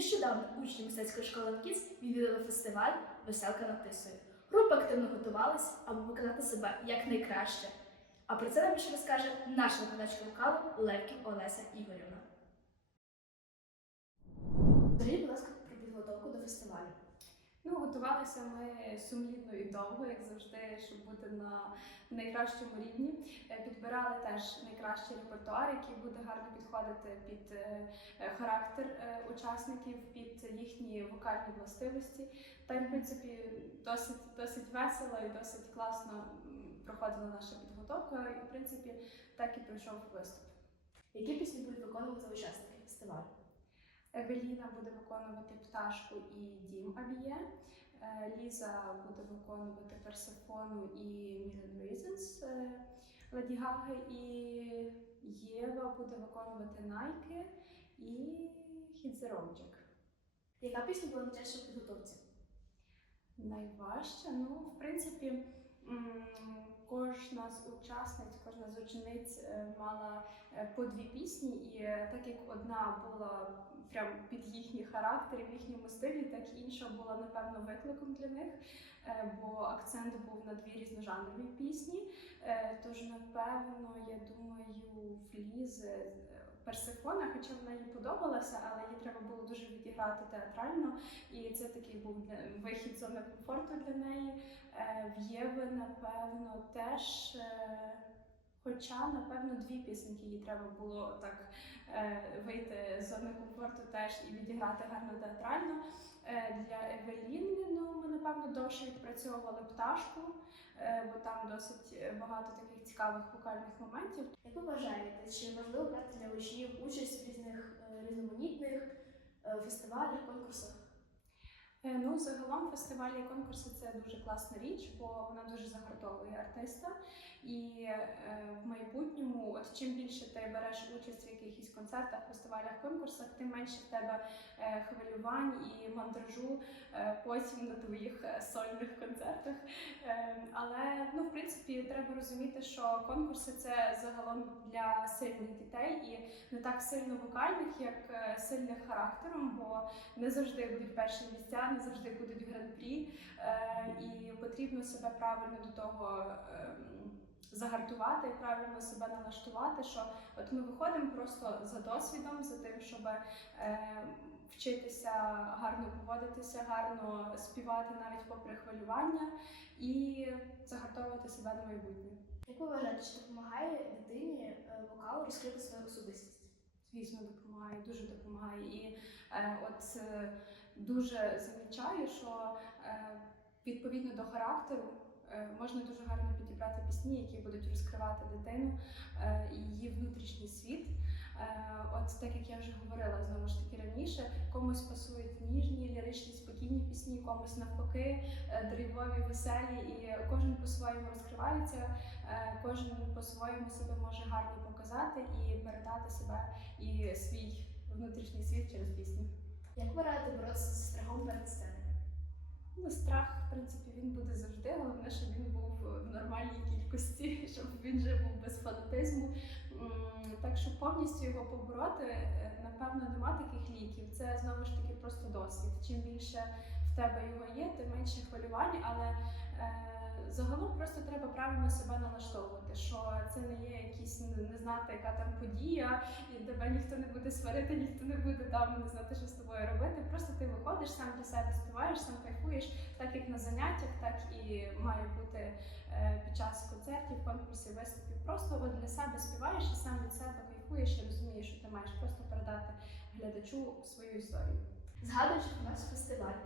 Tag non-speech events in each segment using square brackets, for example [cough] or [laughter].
Нещодавно учні мистецької школи МКІС відвідали фестиваль Веселка над Тисою. Група активно готувалась, аби показати себе як найкраще. А про це нам більше розкаже наша викладачка вокалу Левків Олеся Ігорівна. Скажіть, будь ласка, про підготовку до фестивалю. Ну, готувалися ми сумлінно і довго, як завжди, щоб бути на найкращому рівні. Е, Підбирали теж найкращий репертуар, який буде гарно підходити під е, е, характер учасників, під їхні вокальні властивості. Та в принципі, досить, досить весело і досить класно проходила наша підготовка. І, в принципі, так і пройшов виступ. Які пісні будуть виконувати учасники фестивалю? Евеліна буде виконувати пташку і дім Абіє. Е, Ліза буде виконувати Персефону і Million Reasons е, Леді Гаги. І Єва буде виконувати Найки і Jack. Яка пісня була найчастіше в підготовці? Найважче, ну, в принципі, м, кожна з учасниць, кожна з учениць е, мала е, по дві пісні, і е, так як одна була прям під їхній характер, в їхньому стилі, так інша була напевно викликом для них, бо акцент був на дві різножанрові пісні. Тож, напевно, я думаю, в Лізи е, Персифона, хоча вона їй подобалася, але їй треба було дуже відіграти театрально. І це такий був вихід зони комфорту для неї. Е, В Єви, напевно, теж. Хоча, напевно, дві пісеньки їй треба було так е, вийти з зони комфорту теж і відіграти гарно театрально. Е, Для Евеліни, ну, ми, напевно, довше відпрацьовували пташку, е, бо там досить багато таких цікавих вокальних моментів. Як ви вважаєте, чи важливо брати для учнів участь в різних е, різноманітних е, фестивалях, конкурсах? Е, Ну, загалом фестивалі і конкурси це дуже класна річ, бо вона дуже загартовує артиста. І е, в майбутньому, от чим більше ти береш участь в якихось концертах, фестивалях, конкурсах, тим менше в тебе е, хвилювань і мандражу потім на твоїх сольних концертах. Е, Але ну, в принципі, треба розуміти, що конкурси це загалом для сильних дітей і не так сильно вокальних, як сильних характером, бо не завжди будуть перші місця, не завжди будуть гран-прі, е, і потрібно себе правильно до того ем, загартувати, правильно себе налаштувати. Що от ми виходимо просто за досвідом, за тим, щоб е, вчитися гарно поводитися, гарно співати навіть попри хвилювання і загартовувати себе на майбутнє. Як ви вважаєте, чи допомагає дитині е, вокал розкрити свою особистість? Звісно, допомагає, дуже допомагає. І е, от е, дуже замічаю, що е, відповідно до характеру е, можна дуже гарно підібрати пісні, які будуть розкривати дитину е, і її внутрішній світ. От так як я вже говорила знову ж таки раніше, комусь пасують ніжні, ліричні, спокійні пісні, комусь навпаки, драйвові, веселі, і кожен по-своєму розкривається, кожен по-своєму себе може гарно показати і передати себе і свій внутрішній світ через пісню. Як ви радите боротися з страхом перед сценою? Ну, страх, в принципі, він буде завжди. Головне, щоб він був в нормальній кількості, [laughs] щоб він вже був без фанатизму. Так що повністю його побороти, е, напевно, нема таких ліків. Це знову ж таки просто досвід. Чим більше тебе його є, тим менше хвилювань, але е, загалом просто треба правильно себе налаштовувати, що це не є якісь не не знати, яка там подія, і тебе ніхто не буде сварити, ніхто не буде там не знати, що з тобою робити. Просто ти виходиш, сам для себе співаєш, сам кайфуєш, так як на заняттях, так і має бути е, під час концертів, конкурсів, виступів. Просто от для себе співаєш і сам від себе кайфуєш і розумієш, що ти маєш просто передати глядачу свою історію. Згадуючи наш фестиваль,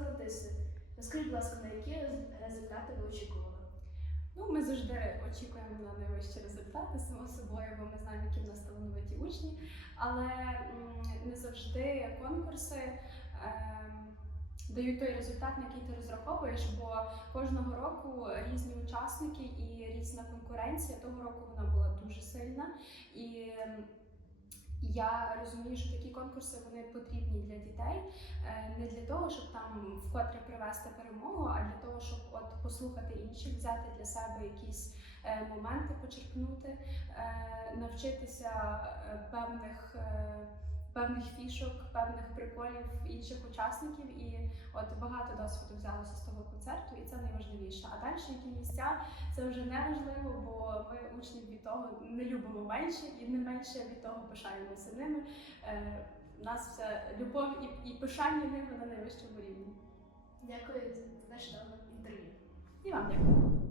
над розкажіть, будь ласка, на які результати ви очікували? Ну, ми завжди очікуємо на найвищі результати, само собою, бо ми знаємо, які в нас талановиті учні. Але не завжди конкурси ем, дають той результат, на який ти розраховуєш, бо кожного року різні учасники і різна конкуренція. Того року вона була дуже сильна. І я розумію, що такі конкурси вони потрібні для дітей е, не для того, щоб там вкотре привести перемогу, а для того, щоб от послухати інших, взяти для себе якісь е, моменти, почерпнути, е, навчитися певних. Е, певних фішок, певних приколів інших учасників. І от багато досвіду взялося з того концерту, і це найважливіше. А далі які місця це вже не важливо, бо ми учнів від того не любимо менше і не менше від того пишаємося ними. Е, у нас все любов і, і пишання ними на найвищому рівні. Дякую за що інтерв'ю. І вам дякую.